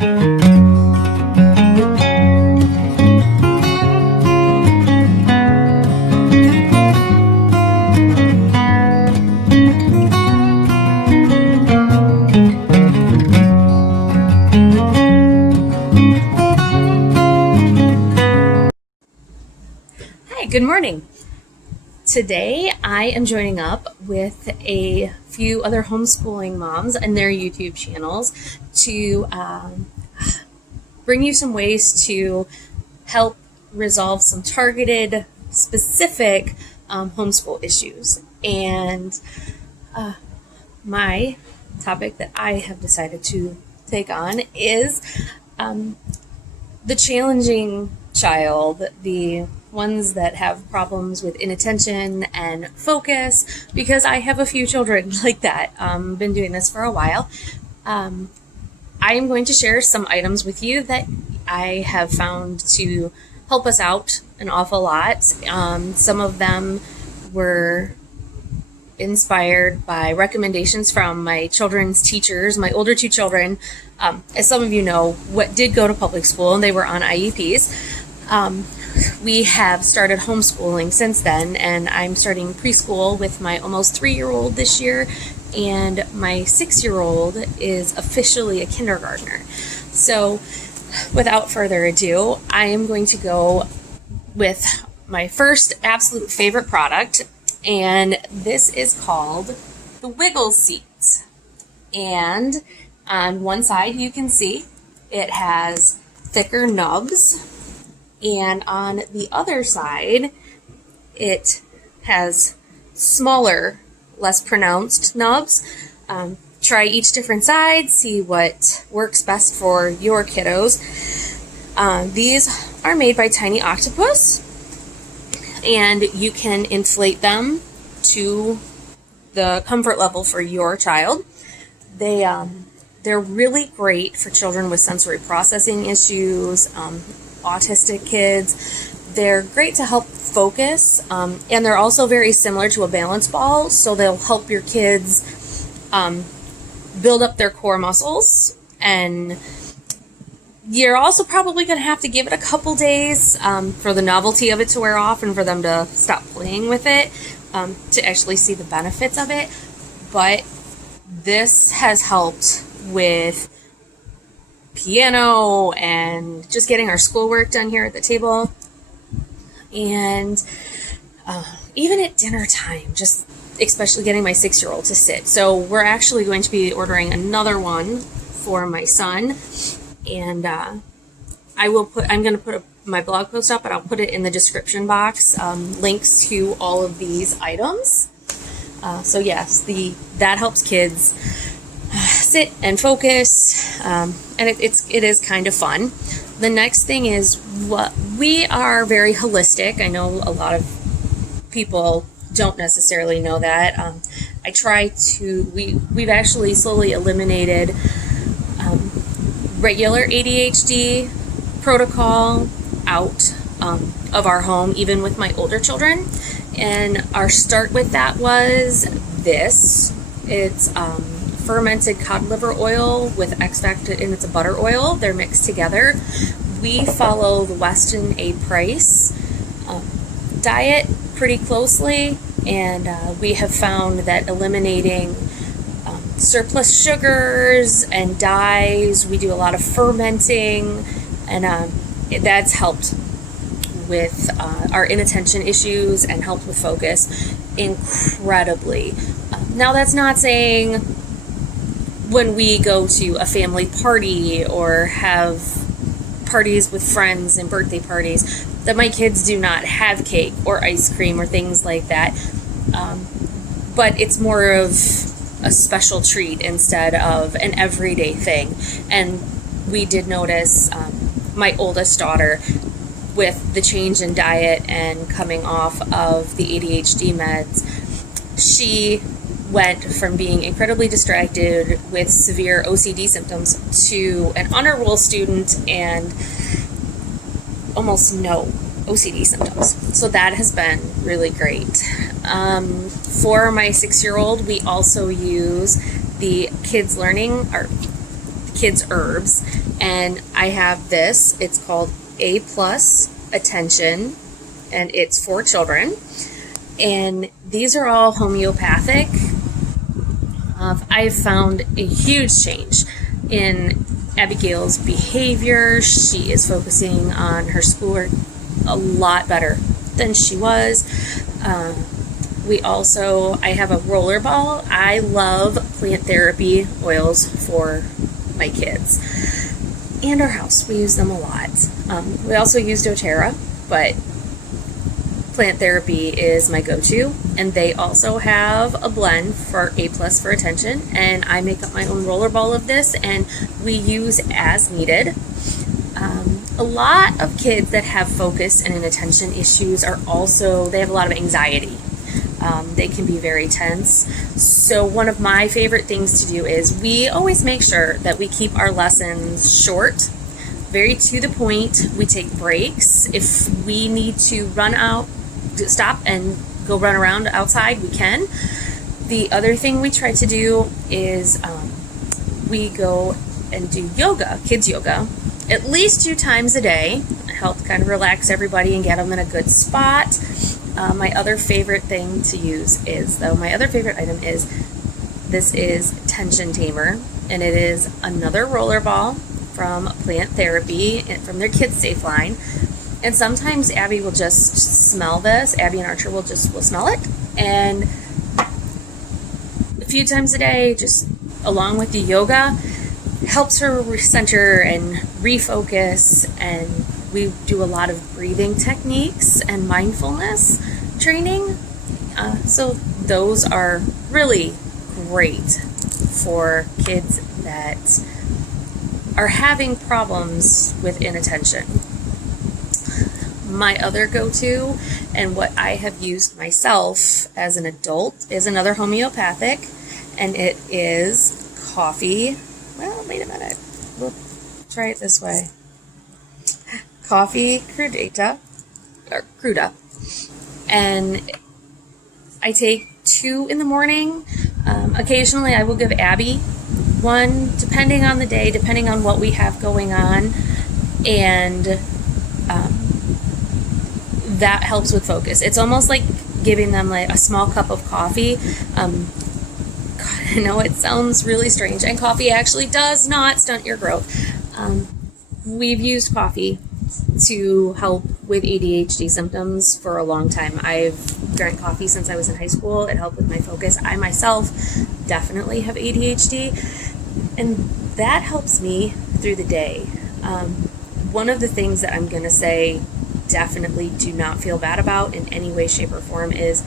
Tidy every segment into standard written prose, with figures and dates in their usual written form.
Hi, good morning. Today I am joining up with a few other homeschooling moms and their YouTube channels to bring you some ways to help resolve some targeted, specific homeschool issues. And my topic that I have decided to take on is the challenging child, the ones that have problems with inattention and focus, because I have a few children like that. Been doing this for a while. I am going to share some items with you that I have found to help us out an awful lot. Some of them were inspired by recommendations from my children's teachers. My older two children, as some of you know, did go to public school and they were on IEPs. We have started homeschooling since then, and I'm starting preschool with my almost 3-year-old this year, and my 6-year-old is officially a kindergartner. So without further ado, I am going to go with my first absolute favorite product, and this is called the Wiggle Seat. And on one side you can see it has thicker nubs, and on the other side it has smaller, less pronounced nubs. Try each different side, see what works best for your kiddos. These are made by Tiny Octopus, and you can inflate them to the comfort level for your child. They're really great for children with sensory processing issues, autistic kids. They're great to help focus, and they're also very similar to a balance ball, so they'll help your kids build up their core muscles. And you're also probably going to have to give it a couple days for the novelty of it to wear off and for them to stop playing with it to actually see the benefits of it. But this has helped with piano and just getting our schoolwork done here at the table, and even at dinner time, just especially getting my 6-year-old to sit. So we're actually going to be ordering another one for my son, and I'm going to put my blog post up, but I'll put it in the description box, links to all of these items. So yes, that helps kids sit and focus, and it is kind of fun. The next thing is, we are very holistic. I know a lot of people don't necessarily know that. We've actually slowly eliminated regular ADHD protocol out of our home, even with my older children. And our start with that was this. It's fermented cod liver oil with extracted, and it's a butter oil. They're mixed together. We follow the Weston A. Price diet pretty closely, and we have found that eliminating surplus sugars and dyes, we do a lot of fermenting, and that's helped with our inattention issues and helped with focus incredibly. Now, that's not saying when we go to a family party or have parties with friends and birthday parties that my kids do not have cake or ice cream or things like that. But it's more of a special treat instead of an everyday thing. And we did notice my oldest daughter, with the change in diet and coming off of the ADHD meds, she went from being incredibly distracted with severe OCD symptoms to an honor roll student and almost no OCD symptoms. So that has been really great. For my 6-year-old, we also use the Kids Learning, or Kids Herbs, And I have this. It's called A plus Attention, and it's for children. And these are all homeopathic. I've found a huge change in Abigail's behavior. She is focusing on her schoolwork a lot better than she was. I have a roller ball. I love plant therapy oils for my kids and our house. We use them a lot. We also use doTERRA, but plant therapy is my go-to, and they also have a blend for A plus for attention, and I make up my own roller ball of this, and we use as needed. A lot of kids that have focus and inattention issues they have a lot of anxiety. They can be very tense. So one of my favorite things to do is we always make sure that we keep our lessons short, very to the point. We take breaks. If we need to stop and go run around outside, we can. The other thing we try to do is we go and do yoga, kids yoga, at least 2 times a day. Help kind of relax everybody and get them in a good spot. My other favorite item is this is Tension Tamer, and it is another roller ball from Plant Therapy from their Kids Safe line. And sometimes Abby will just smell this. Abby and Archer will smell it, and a few times a day, just along with the yoga, helps her recenter and refocus. And we do a lot of breathing techniques and mindfulness training. So those are really great for kids that are having problems with inattention. My other go-to, and what I have used myself as an adult, is another homeopathic, and it is coffee. Well, wait a minute. We'll try it this way. Coffee cruda. And I take 2 in the morning. Occasionally I will give Abby 1, depending on the day, depending on what we have going on. And that helps with focus. It's almost like giving them like a small cup of coffee. I know it sounds really strange, and coffee actually does not stunt your growth. We've used coffee to help with ADHD symptoms for a long time. I've drank coffee since I was in high school. It helped with my focus. I myself definitely have ADHD, and that helps me through the day. One of the things that I'm going to say definitely do not feel bad about in any way, shape, or form is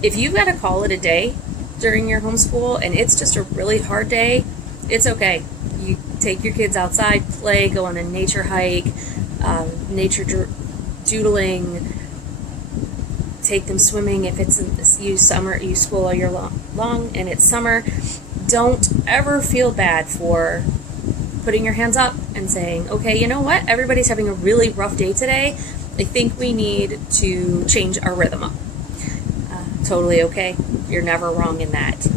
if you've got to call it a day during your homeschool and it's just a really hard day, it's okay. You take your kids outside, play, go on a nature hike, nature doodling, take them swimming if it's you school all year long and it's summer. Don't ever feel bad for putting your hands up and saying, okay, you know what? Everybody's having a really rough day today. I think we need to change our rhythm up. Totally okay. You're never wrong in that.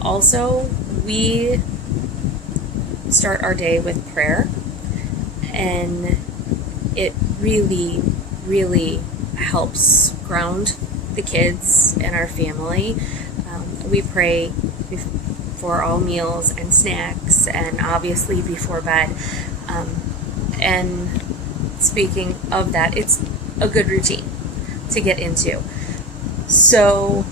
Also, we start our day with prayer, and it really, really helps ground the kids and our family. We pray before all meals and snacks, and obviously before bed. And speaking of that, it's a good routine to get into. So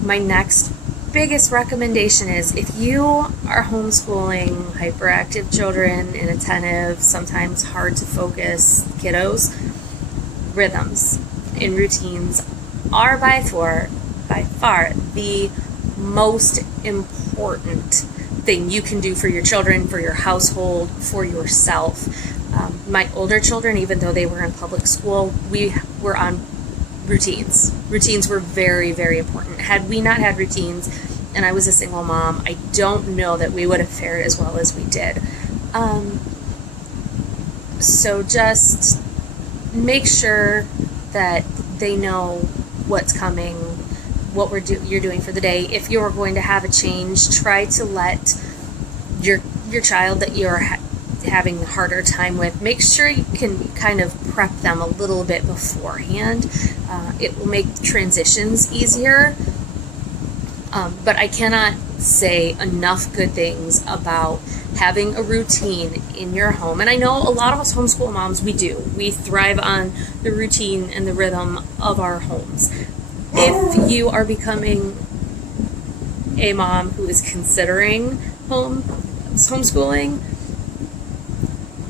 my next biggest recommendation is if you are homeschooling hyperactive children, inattentive, sometimes hard to focus kiddos, rhythms and routines are by far the most important thing you can do for your children, for your household, for yourself. My older children, even though they were in public school, we were on routines. Routines were very, very important. Had we not had routines, and I was a single mom, I don't know that we would have fared as well as we did. So just make sure that they know what's coming, what you're doing for the day. If you're going to have a change, try to let your child that you're having a harder time with, make sure you can kind of prep them a little bit beforehand. It will make transitions easier. But I cannot say enough good things about having a routine in your home. And I know a lot of us homeschool moms, we do. We thrive on the routine and the rhythm of our homes. If you are becoming a mom who is considering homeschooling,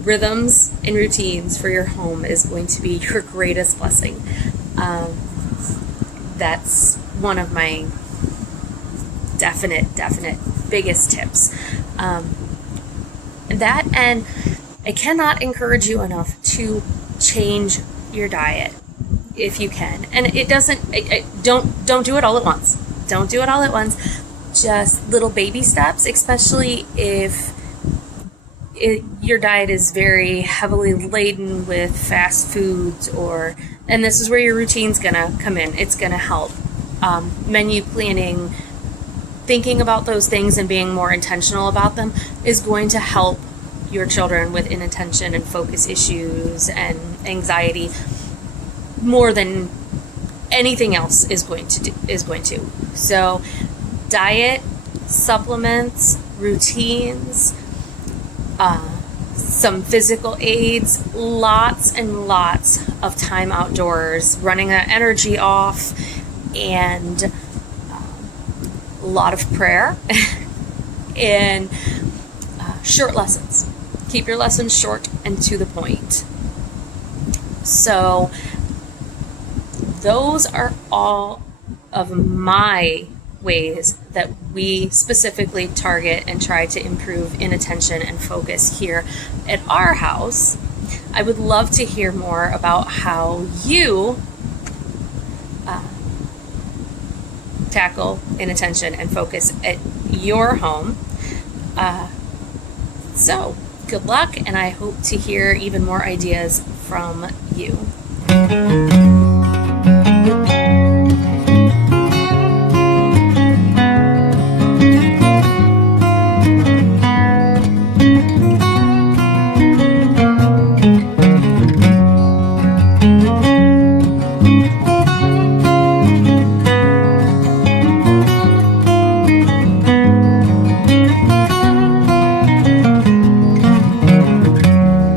rhythms and routines for your home is going to be your greatest blessing. That's one of my definite biggest tips. That, and I cannot encourage you enough to change your diet if you can. And it doesn't, don't do it all at once. Don't do it all at once. Just little baby steps, especially if your diet is very heavily laden with fast foods, and this is where your routine's gonna come in. It's gonna help. Menu planning, thinking about those things and being more intentional about them is going to help your children with inattention and focus issues and anxiety more than anything else is going to. So diet, supplements, routines, some physical aids, lots and lots of time outdoors, running that energy off, and a lot of prayer and short lessons. Keep your lessons short and to the point. So those are all of my ways that we specifically target and try to improve inattention and focus here at our house. I would love to hear more about how you tackle inattention and focus at your home. So good luck, and I hope to hear even more ideas from you.